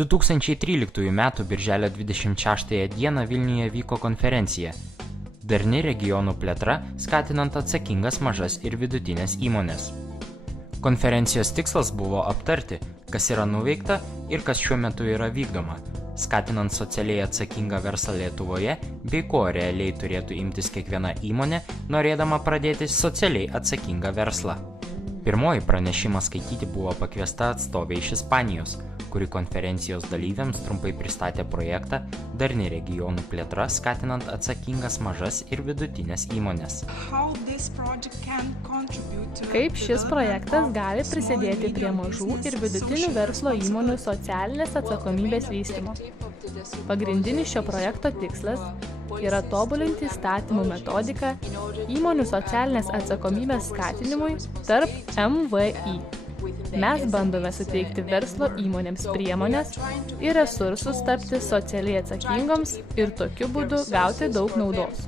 2013 m. birželio 26 d. Vilniuje vyko konferencija Darni regionų plėtra, skatinant atsakingas mažas ir vidutinės įmonės. Konferencijos tikslas buvo aptarti, kas yra nuveikta ir kas šiuo metu yra vykdoma, skatinant socialiai atsakingą verslą Lietuvoje, bei ko realiai turėtų imtis kiekviena įmonė, norėdama pradėti socialiai atsakingą verslą. Pirmoji pranešimą skaityti buvo pakviesta atstovė iš Ispanijos, kuri konferencijos dalyviams trumpai pristatė projektą Darni regionų plėtra, skatinant atsakingas mažas ir vidutinės įmonės. Kaip šis projektas gali prisidėti prie mažų ir vidutinių verslo įmonių socialinės atsakomybės vystymo? Pagrindinis šio projekto tikslas yra tobulinti įstatymų metodiką įmonių socialinės atsakomybės skatinimui tarp MVI. Mes bandome suteikti verslo įmonėms priemonės ir resursus tapti socialiai atsakingoms ir tokiu būdu gauti daug naudos.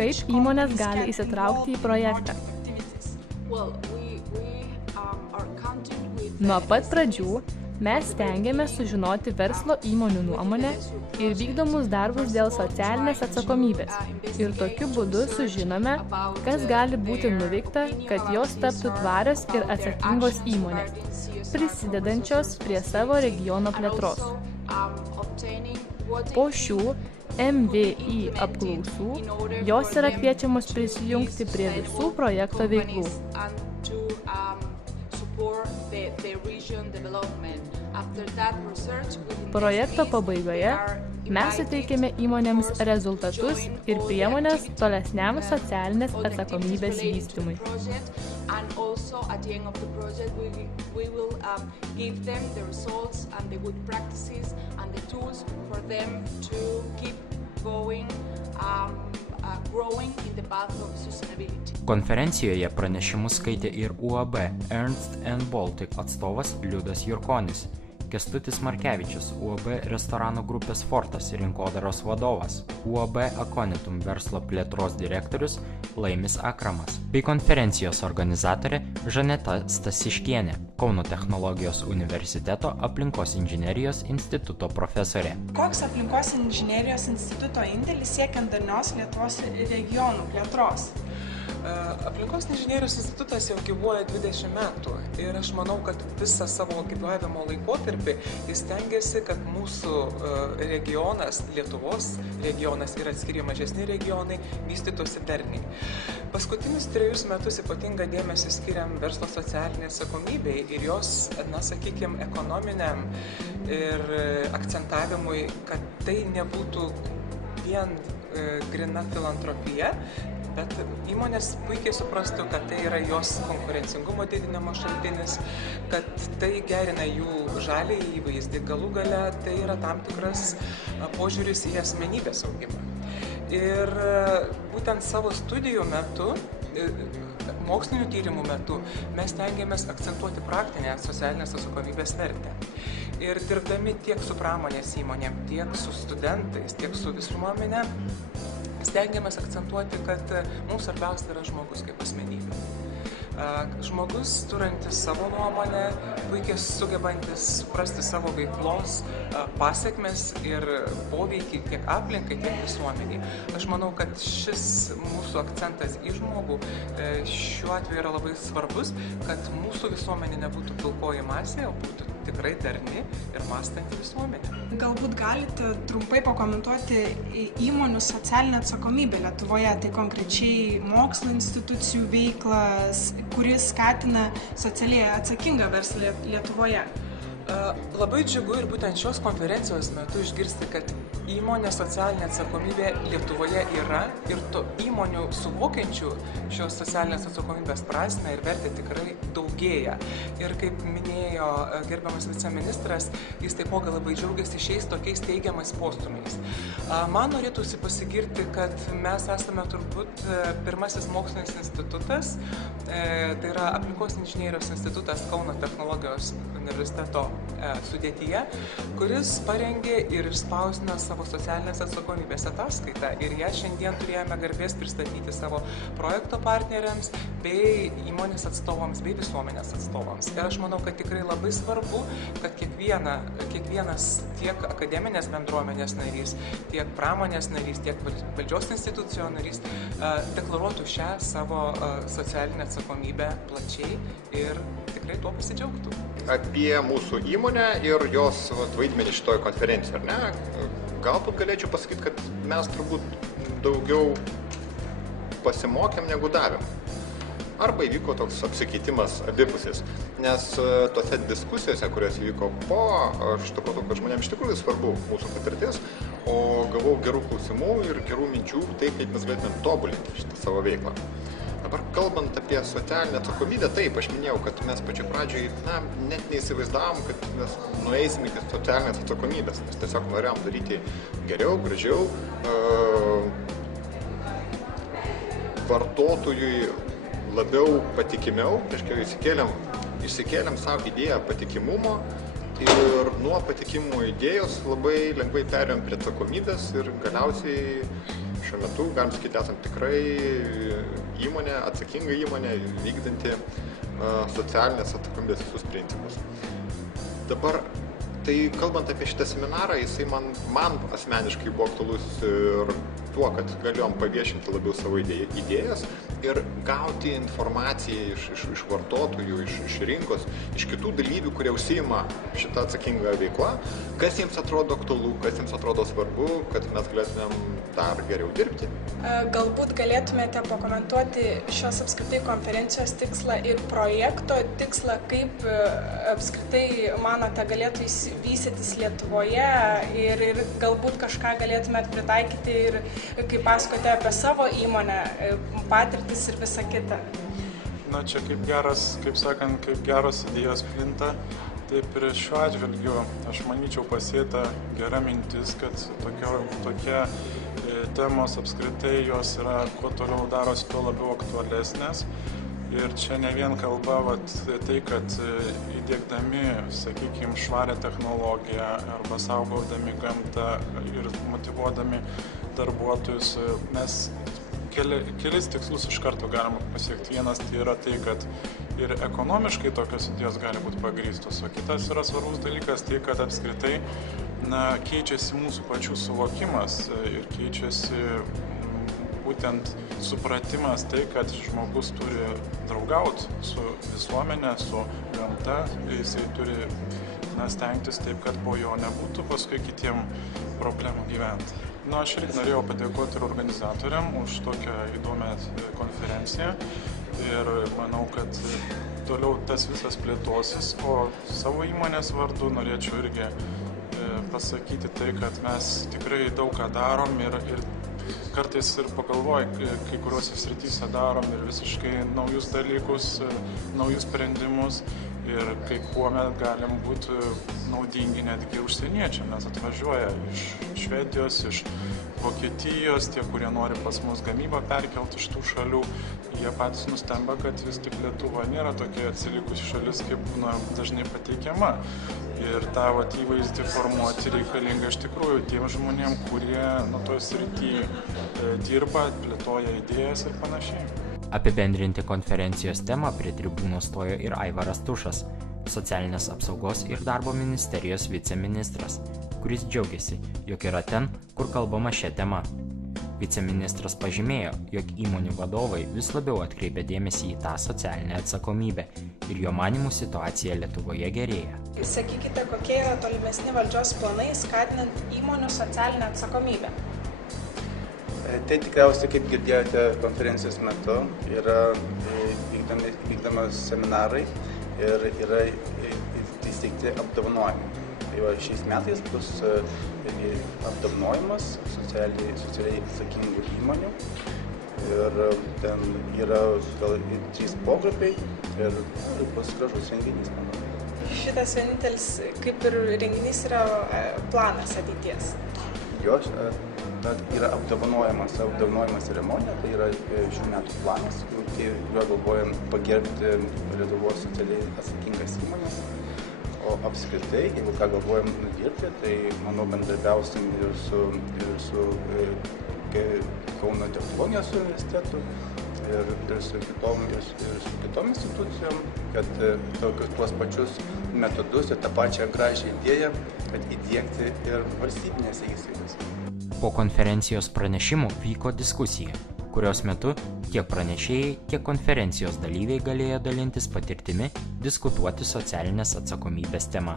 Kaip įmonės gali įsitraukti į projektą? Nuo pat pradžių mes stengiamės sužinoti verslo įmonių nuomonę ir vykdomus darbus dėl socialinės atsakomybės. Ir tokiu būdu sužinome, kas gali būti nuveikta, kad jos taptų tvarios ir atsakingos įmonės, prisidedančios prie savo regiono plėtros. Po šių MVI apklausų jos yra kviečiamos prisijungti prie visų projekto veiklų. Projekto pabaigoje mes suteikėme įmonėms rezultatus ir priemonės tolesniam socialinės atsakomybės vystymui. Konferencijoje pranešimus skaitė ir UAB Ernst & Baltic atstovas Liudas Jurkonis, Kęstutis Markevičius, UAB restoranų grupės Fortas rinkodaros vadovas, UAB Akonitum verslo plėtros direktorius Laimis Akramas, bei konferencijos organizatorė Žaneta Stasiškienė, Kauno technologijos universiteto aplinkos inžinerijos instituto profesorė. Koks aplinkos inžinerijos instituto indėlis siekiant darnios Lietuvos regionų plėtros? Aplinkos inžinerijos institutas jau gyvuoja 20 metų ir aš manau, kad visą savo gyvavimo laikotarpį jis stengiasi, kad mūsų regionas, Lietuvos regionas ir atskiri mažesni regionai vystytųsi darniai. Paskutinius 3 metus ypatingą dėmesį skiriam verslo socialinei atsakomybei ir jos, sakykime, ekonominiam ir akcentavimui, kad tai nebūtų vien grina filantropija, bet įmonės puikiai suprastų, kad tai yra jos konkurencingumo didinimo šaltinis, kad tai gerina jų žaliąjį įvaizdį, galų gale tai yra tam tikras požiūris į asmenybės augimą. Ir būtent savo studijų metu, mokslinių tyrimų metu, mes stengiamės akcentuoti praktinę socialinės atsakomybės vertę. Ir dirbdami tiek su pramonės įmonėm, tiek su studentais, tiek su visuomenė, stengiamės akcentuoti, kad mums svarbiausia yra žmogus kaip asmenybė. Žmogus turintis savo nuomonę, puikiai sugebantis suprasti savo veiklos pasekmes ir poveikį tiek aplinkai, tiek visuomeniai. Aš manau, kad šis mūsų akcentas į žmogų šiuo atveju yra labai svarbus, kad mūsų visuomenė nebūtų pilkoji masė, o būtų tikrai darni ir mąstanti visuomenė. Galbūt galite trumpai pakomentuoti įmonių socialinę atsakomybę Lietuvoje, tai konkrečiai mokslo institucijų veiklas, kuris skatina socialiai atsakingą verslą Lietuvoje. Labai džiugu ir būtent šios konferencijos metu išgirsti, kad įmonės socialinė atsakomybė Lietuvoje yra ir to įmonių suvokiančių šios socialinės atsakomybės prasmę ir vertę tikrai daugėja. Ir kaip minėjo gerbiamas viceministras, jis taipogi labai džiaugiasi šiais tokiais teigiamais postūmiais. Man norėtųsi pasigirti, kad mes esame turbūt pirmasis mokslinis institutas, tai yra aplinkos inžinerijos institutas Kauno technologijos universiteto sudėtyje, kuris parengė ir išspausdino savo socialinės atsakomybės ataskaitą. Ir ją šiandien turėjome garbės pristatyti savo projekto partneriams, bei įmonės atstovams, bei visuomenės atstovams. Ir aš manau, kad tikrai labai svarbu, kad kiekvienas tiek akademinės bendruomenės narys, tiek pramonės narys, tiek valdžios institucijų narys deklaruotų šią savo socialinę atsakomybę plačiai ir tikrai tuo pasidžiaugtų. Apie mūsų įmonę ir jos vaidmenį šitoje konferencijoje, ar ne? Galbūt galėčiau pasakyti, kad mes turbūt daugiau pasimokėm negu davėm. Arba įvyko toks apsikeitimas abipusis, nes tose diskusijose, kurios įvyko po, aš supratau, kad žmonėms iš tikrųjų svarbu mūsų patirtis, o gavau gerų klausimų ir gerų minčių, taip kaip mes galėtumėm tobulinti šitą savo veiklą. Dabar kalbant apie socialinę atsakomybę, taip, aš minėjau, kad mes pačiu pradžioj net neįsivaizdavom, kad mes nueisim iki socialinės atsakomybės, mes tiesiog norėjom daryti geriau, gražiau, vartotojui labiau patikimiau, išsikėlėm savo idėją patikimumo ir nuo patikimumo idėjos labai lengvai perėjom prie atsakomybės ir galiausiai šiuo metu, galim sakyti, esam tikrai įmonė, atsakinga įmonė, vykdanti socialinės atsakomybės visus principus. Dabar, tai kalbant apie šitą seminarą, jisai man asmeniškai buvo aktualus ir tuo, kad galėjom paviešinti labiau savo idėjas ir gauti informaciją iš vartotojų, iš rinkos, iš kitų dalyvių, kurie užsiima šitą atsakingą veiklą, kas jiems atrodo aktualu, kas jiems atrodo svarbu, kad mes galėtumėm dar geriau dirbti. Galbūt galėtumėte pakomentuoti šios apskritai konferencijos tikslą ir projekto tikslą, kaip apskritai manote galėtų vystytis Lietuvoje ir galbūt kažką galėtumėte pritaikyti ir kaip pasakote apie savo įmonę, patirtis ir visą kitą. Na, čia kaip geros idėjos plinta, taip ir šiuo atžvilgiu aš manyčiau pasėta gera mintis, kad tokia temos apskritai jos yra kuo toliau darosi, tuo labiau aktualesnės. Ir čia ne vien kalba tai, kad įdiegdami, sakykime, švarę technologiją arba saugodami gamtą ir motyvuodami darbuotojus, mes kelis tikslus iš karto galima pasiekti. Vienas tai yra tai, kad ir ekonomiškai tokios idėjos gali būti pagrįstos, o kitas yra svarbus dalykas tai, kad apskritai keičiasi mūsų pačių suvokimas ir keičiasi būtent supratimas tai, kad žmogus turi draugauti su visuomenė, su gamta, jisai turi stengtis taip, kad po jo nebūtų paskui kitiem problemų gyventi. Aš irgi norėjau padėkoti ir organizatoriam už tokią įdomią konferenciją ir manau, kad toliau tas visas plėtosis, o savo įmonės vardu norėčiau irgi pasakyti tai, kad mes tikrai daug ką darom ir kartais ir pagalvoju, kai kuriuose srityse darom ir visiškai naujus dalykus, naujus sprendimus ir kai kuomet galim būti naudingi netgi užsieniečiam, nes atvažiuoja iš Švedijos, iš Vokietijos, tie, kurie nori pas mus gamybą perkelti iš tų šalių, jie patys nustemba, kad vis tik Lietuva nėra tokia atsilikusi šalis, kaip dažnai pateikiama. Ir tą įvaizdį formuoti reikalinga iš tikrųjų tiem žmonėm, kurie toj srity dirba, plėtoja idėjas ir panašiai. Apibendrinti konferencijos temą prie tribūnos stojo ir Aivaras Tušas, Socialinės apsaugos ir darbo ministerijos viceministras, kuris džiaugiasi, jog yra ten, kur kalbama šią temą. Viceministras pažymėjo, jog įmonių vadovai vis labiau atkreipia dėmesį į tą socialinę atsakomybę ir jo manymų situacija Lietuvoje gerėja. Sakykite, kokie yra tolimesni valdžios planai skatinant įmonių socialinę atsakomybę? Tai tikriausiai, kaip girdėjote konferencijos metu, yra vykdomas seminarai ir yra įsteigti apdovanojimai. Tai šiais metais bus apdovanojimas socialiai atsakingų įmonių ir ten yra gal 3 pogrupiai ir bus gražus renginys, manau. Šitas vienintelis kaip ir renginys yra planas ateities. Jos yra apdovanojimo ceremonija, tai yra šių metų planas, kuriuo galvojam pagerbti Lietuvos socialiai atsakingas įmonės. O apskritai, jeigu ką galvojam nudirbti, tai manau bendradarbiausim ir su Kauno technologijos universitetu ir su kitom institucijom, kad tuos pačius metodus ir tą pačią gražią idėją, kad įdiegti ir valstybinėse įstaigose. Po konferencijos pranešimų vyko diskusija, kurios metu tiek pranešėjai, tiek konferencijos dalyviai galėjo dalintis patirtimi, diskutuoti socialinės atsakomybės tema.